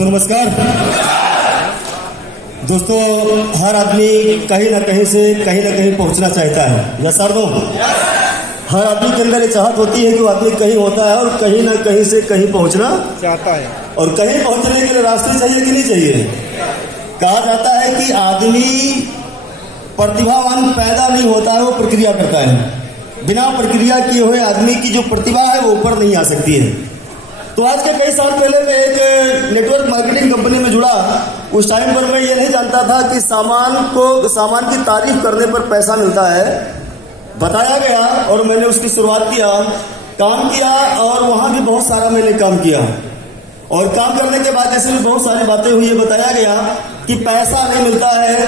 दोस्तों नमस्कार। दोस्तों हर आदमी कहीं ना कहीं से कहीं ना कहीं पहुंचना चाहता है, या सर दो हर आदमी के अंदर ये चाहत होती है कि वो आदमी कहीं होता है और कहीं ना कहीं से कहीं पहुंचना चाहता है। और कहीं पहुंचने के लिए रास्ते चाहिए कि नहीं चाहिए। कहा जाता है कि आदमी प्रतिभावान पैदा नहीं होता है, वो प्रक्रिया करता है। बिना प्रक्रिया किए हुए आदमी की जो प्रतिभा है वो ऊपर नहीं आ सकती है। तो आज के कई साल पहले मैं एक नेटवर्क मार्केटिंग कंपनी में जुड़ा। उस टाइम पर मैं ये नहीं जानता था कि सामान की तारीफ करने पर पैसा मिलता है। बताया गया और मैंने उसकी शुरुआत किया, काम किया और वहां भी बहुत सारा मैंने काम किया। और काम करने के बाद ऐसे भी बहुत सारी बातें हुई। बताया गया कि पैसा नहीं मिलता है।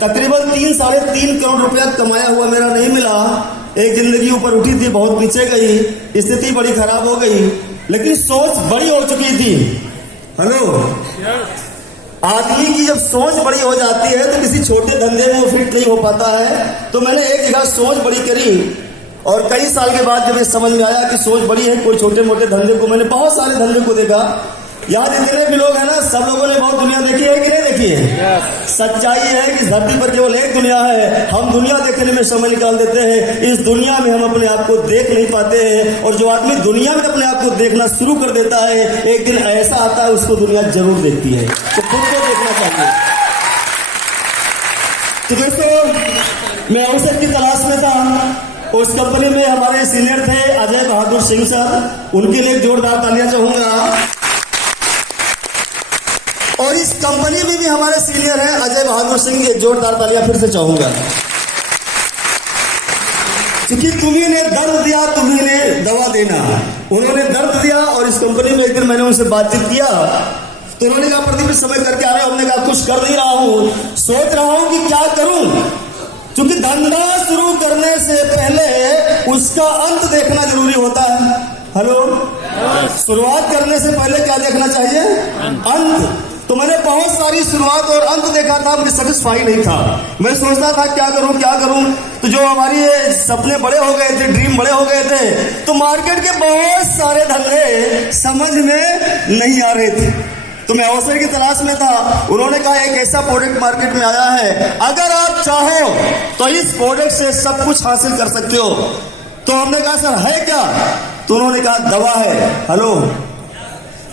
तकरीबन 3-3.5 करोड़ रुपया कमाया हुआ मेरा नहीं मिला। एक जिंदगी ऊपर उठी थी, बहुत नीचे गई, स्थिति बड़ी खराब हो गई, लेकिन सोच बड़ी हो चुकी थी। हेलो, आदमी की जब सोच बड़ी हो जाती है तो किसी छोटे धंधे में वो फिट नहीं हो पाता है। तो मैंने एक जगह सोच बड़ी करी और कई साल के बाद जब ये समझ में आया कि सोच बड़ी है, कोई छोटे मोटे धंधे को, मैंने बहुत सारे धंधे को देखा। यहाँ जितने भी लोग हैं ना, सब लोगों ने बहुत दुनिया देखी है कि नहीं देखी है। सच्चाई है कि धरती पर केवल एक दुनिया है। हम दुनिया देखने में समय निकाल देते हैं, इस दुनिया में हम अपने आप को देख नहीं पाते हैं। और जो आदमी दुनिया में अपने आप को देखना शुरू कर देता है, एक दिन ऐसा आता है उसको दुनिया जरूर देखती है। तो खुद को देखना चाहिए। तो दोस्तों मैं अवसर की तलाश में था। उस कंपनी में हमारे सीनियर थे अजय बहादुर सिंह सर, उनके लिए जोरदार तालियां चाहूंगा। और इस कंपनी में भी हमारे सीनियर हैं अजय बहादुर सिंह, ये जोरदार तालियां फिर से चाहूंगा। क्योंकि तुम्ही ने दर्द दिया, तुम्ही ने दवा देना। उन्होंने दर्द दिया और इस कंपनी में एक दिन मैंने उनसे बातचीत किया तो उन्होंने कहा प्रदीप समय करके आ रहे हो। हमने कहा कुछ कर नहीं रहा हूं, सोच रहा हूं कि क्या करूं। क्योंकि धंधा शुरू करने से पहले उसका अंत देखना जरूरी होता है। हेलो, शुरुआत करने से पहले क्या देखना चाहिए? अंत। तो मैंने बहुत सारी शुरुआत और अंत देखा था, मुझे सेटिस्फाई नहीं था। मैं सोचता था क्या करूं। तो जो हमारी सपने बड़े हो गए थे, ड्रीम बड़े हो गए थे, तो मार्केट के बहुत सारे धंधे समझ में नहीं आ रहे थे। तो मैं अवसर की तलाश में था। उन्होंने कहा एक ऐसा प्रोडक्ट मार्केट में आया है, अगर आप चाहो तो इस प्रोडक्ट से सब कुछ हासिल कर सकते हो। तो हमने कहा सर है क्या? तो उन्होंने कहा दवा है। हेलो,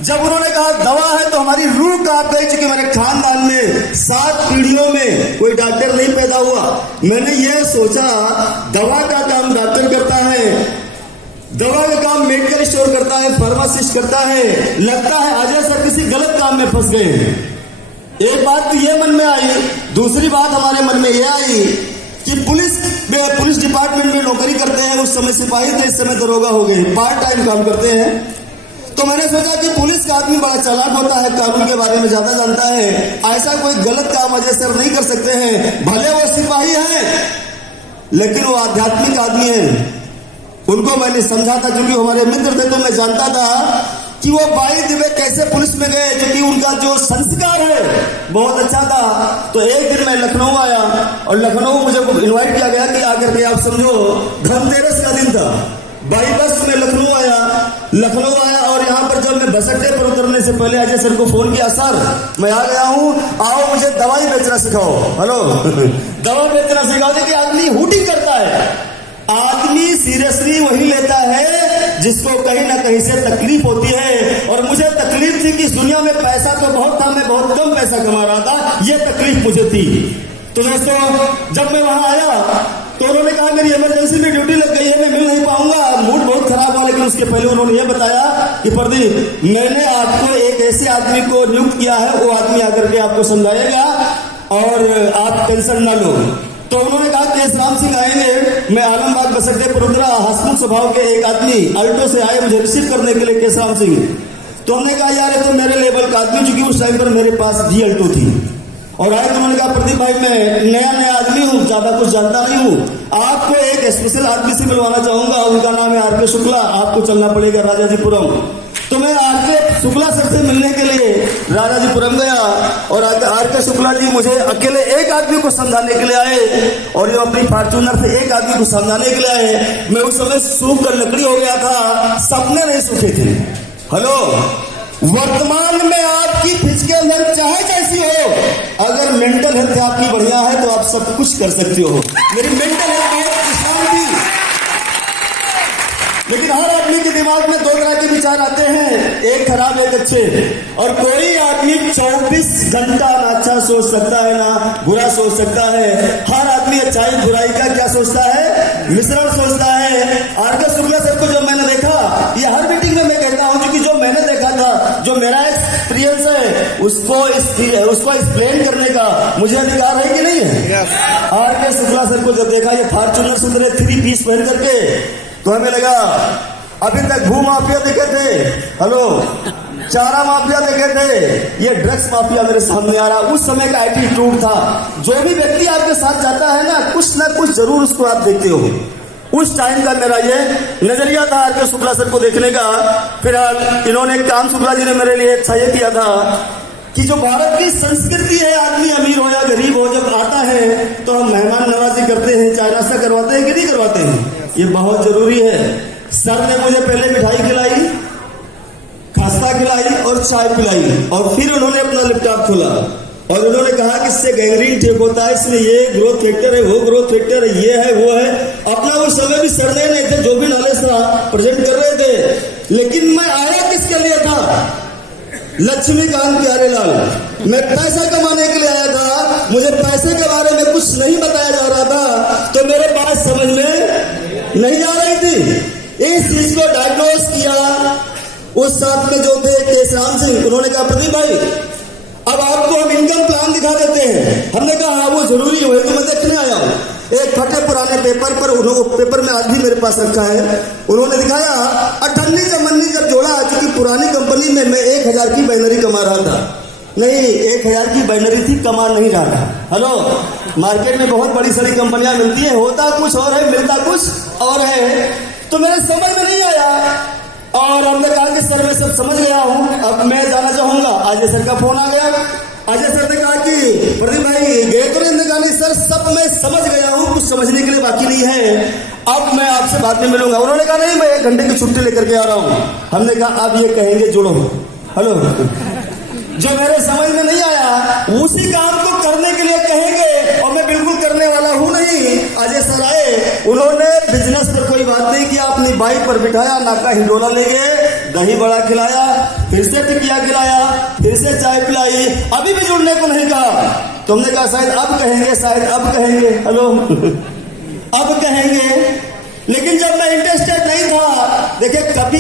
जब उन्होंने कहा दवा है तो हमारी रूह कांप गई। चूंकि मेरे खानदान में 7 पीढ़ियों में कोई डॉक्टर नहीं पैदा हुआ। मैंने ये सोचा दवा का काम डॉक्टर करता है, दवा का काम मेडिकल स्टोर करता है, फार्मासिस्ट करता है। लगता है अजय सर किसी गलत काम में फंस गए। एक बात तो ये मन में आई। दूसरी बात हमारे मन में ये आई कि पुलिस डिपार्टमेंट में नौकरी करते हैं। उस समय सिपाही थे, इस समय दरोगा हो गए, पार्ट टाइम काम करते हैं। तो मैंने सोचा कि पुलिस का आदमी बड़ा चालाक होता है, कानून के बारे में ज्यादा जानता है, ऐसा कोई गलत काम अजय सर नहीं कर सकते हैं। भले वो सिपाही हैं लेकिन वो आध्यात्मिक आदमी है। उनको मैंने समझा था, क्योंकि हमारे मित्र थे, तो मैं जानता था कि वो 22 दिव्य कैसे पुलिस में गए, क्योंकि उनका जो संस्कार है बहुत अच्छा था। तो एक दिन मैं लखनऊ आया और लखनऊ मुझे इनवाइट किया गया कि आकर के आप समझो धनतेरस का दिन था। बाई बस में लखनऊ आया और यहाँ पर जब मैं बस अड्डे पर उतरने से पहले अजय सर को फोन किया, सर मैं आ गया हूँ, आओ मुझे दवाई बेचना सिखाओ। हेलो, दवा बेचना सिखाओ। देखिए आदमी हुडी करता है, आदमी सीरियसली वही लेता है जिसको कहीं ना कहीं से तकलीफ होती है। और मुझे तकलीफ थी कि इस दुनिया में पैसा तो बहुत था, मैं बहुत कम पैसा कमा रहा था, ये तकलीफ मुझे थी। तो दोस्तों जब मैं वहां आया तो उन्होंने कहा मेरी इमरजेंसी में ड्यूटी लग गई है, मैं मिल नहीं पाऊंगा। मूड बहुत खराब हुआ, लेकिन उसके पहले उन्होंने ये बताया कि प्रदीप मैंने आपको एक ऐसे आदमी को नियुक्त किया है, वो आदमी आकर के आपको समझाएगा और आप टेंशन ना लो। तो उन्होंने कहा केशराम सिंह आएंगे। मैं आलमबाग बस अड्डे पर उतरा। हंसमुख स्वभाव के एक आदमी अल्टो से आए मुझे रिसीव करने के लिए, केशराम सिंह। तो हमने कहा यार ये तो मेरे लेवल का आदमी, चूंकि उस टाइम पर मेरे पास जी अल्टो थी। और आए तो उन्होंने कहा प्रदीप भाई मैं नया आदमी हूँ, ज्यादा कुछ जानता नहीं हूँ, आपको एक स्पेशल आदमी से मिलवाना चाहूंगा। उनका नाम है आर.के. शुक्ला, आपको चलना पड़ेगा राजाजीपुरम। तो मैं आर.के. शुक्ला सर से मिलने के लिए राजाजीपुरम गया और आर.के. शुक्ला जी मुझे अकेले एक आदमी को समझाने के लिए आए और ये अपनी फॉर्च्यूनर से एक आदमी को समझाने के लिए आए। मैं उस समय सूख कर लकड़ी हो गया था, सपने नहीं सूखे थे। हेलो, वर्तमान में आपकी फिजिकल हेल्थ चाहे जैसी हो, अगर मेंटल हेल्थ आपकी बढ़िया है तो आप सब कुछ कर सकते हो। मेरी मेंटल हेल्थ बहुत परेशान थी, लेकिन हर आदमी के दिमाग में दो तरह के विचार आते हैं, एक खराब एक अच्छे। और कोई आदमी 24 घंटा ना अच्छा सोच सकता है ना बुरा सोच सकता है। हर आदमी अच्छाई बुराई का क्या सोचता है, मिश्रण सोचता है। आर.के. शुक्ला सर को जब मैंने देखा, ये हर मीटिंग में मैं कहता हूं, क्योंकि जो मैंने देखा था, जो मेरा एक्सपीरियंस है, उसको एक्सप्लेन करने का मुझे अधिकार है कि नहीं है। आर.के. शुक्ला सर को जब देखा, ये फॉर्च्यूनर से उतरे 3 पीस पहन करके, तो हमें लगा अभी तक भू माफिया देखे थे, हेलो, चारा माफिया देखे थे, ये ड्रग्स माफिया मेरे सामने आ रहा। उस समय का एटीट्यूड था। जो भी व्यक्ति आपके साथ जाता है ना कुछ जरूर उसको आप देखते हो। उस टाइम का मेरा ये नजरिया था आर.के. शुक्ला सर को देखने का। फिलहाल इन्होंने एक काम शुक्ला जी ने मेरे लिए अच्छा ये किया था कि जो भारत की संस्कृति है, आदमी अमीर हो या गरीब हो, जब आता है तो हम मेहमान नवाजी करते हैं, चाय नाश्ता करवाते हैं कि नहीं करवाते हैं, ये बहुत जरूरी है। सर ने मुझे पहले मिठाई खिलाई, खास्ता खिलाई और चाय पिलाई, और फिर उन्होंने अपना लैपटॉप खोला और उन्होंने कहा कि इससे गैंग्रीन ठीक होता है, इसमें ये ग्रोथ फैक्टर है, वो ग्रोथ फैक्टर है, ये है वो है। अपना उस समय भी सर ने नहीं थे, जो भी नॉलेज था प्रेजेंट कर रहे थे, लेकिन मैं आया किसके लिए था, लक्ष्मीकांत प्यारेलाल। मैं पैसा कमाने के लिए आया था, मुझे पैसे के बारे में कुछ नहीं बताया जा रहा था, तो मेरे पास समझ में नहीं आ रही थी। इस चीज को डायग्नोस किया उस साथ में जो थे केशराम सिंह, उन्होंने कहा प्रदीप भाई अब आपको हम इनकम प्लान दिखा देते हैं। हमने कहा हाँ वो जरूरी है, तो मैं देखने आया हूं। एक फटे पुराने पेपर पर, उन्होंने पेपर में आज भी मेरे पास रखा है, उन्होंने दिखाया अठन्नी चमन्नी जब जोड़ा, क्योंकि पुरानी कंपनी में मैं 1000 की बाइनरी कमा रहा था, नहीं 1000 की बाइनरी थी, कमा नहीं रहा था। हेलो, मार्केट में बहुत बड़ी सारी कंपनियां मिलती है, होता कुछ और है, मिलता कुछ और है। तो मेरे समझ में नहीं आया और हमने कहा कि सर मैं सब समझ गया हूं, अब मैं जाना चाहूंगा। अजय सर का फोन आ गया। अजय सर ने कहा कि प्रदीप भाई गए तो नहीं? कहा नहीं सर, सब मैं समझ गया हूं, कुछ समझने के लिए बाकी नहीं है, अब मैं आपसे बाद में मिलूंगा। उन्होंने कहा नहीं, मैं 1 घंटे की छुट्टी लेकर के आ रहा हूं। हमने कहा अब ये कहेंगे जुड़ो। हेलो, जो मेरे समझ में नहीं आया उसी काम को करने के लिए कहेंगे, और मैं बिल्कुल करने वाला हूं नहीं। अजय सर आए, उन्होंने बिजनेस पर कोई बात नहीं किया, अपनी बाइक पर बिठाया, नाका हिंडोला ले गए, दही बड़ा खिलाया, फिर से टिकिया खिलाया, फिर से चाय पिलाई, अभी भी जुड़ने को नहीं कहा। तुमने कहा शायद अब कहेंगे, शायद अब कहेंगे, हेलो अब कहेंगे। लेकिन जब मैं इंटरेस्टेड नहीं था, देखिए कभी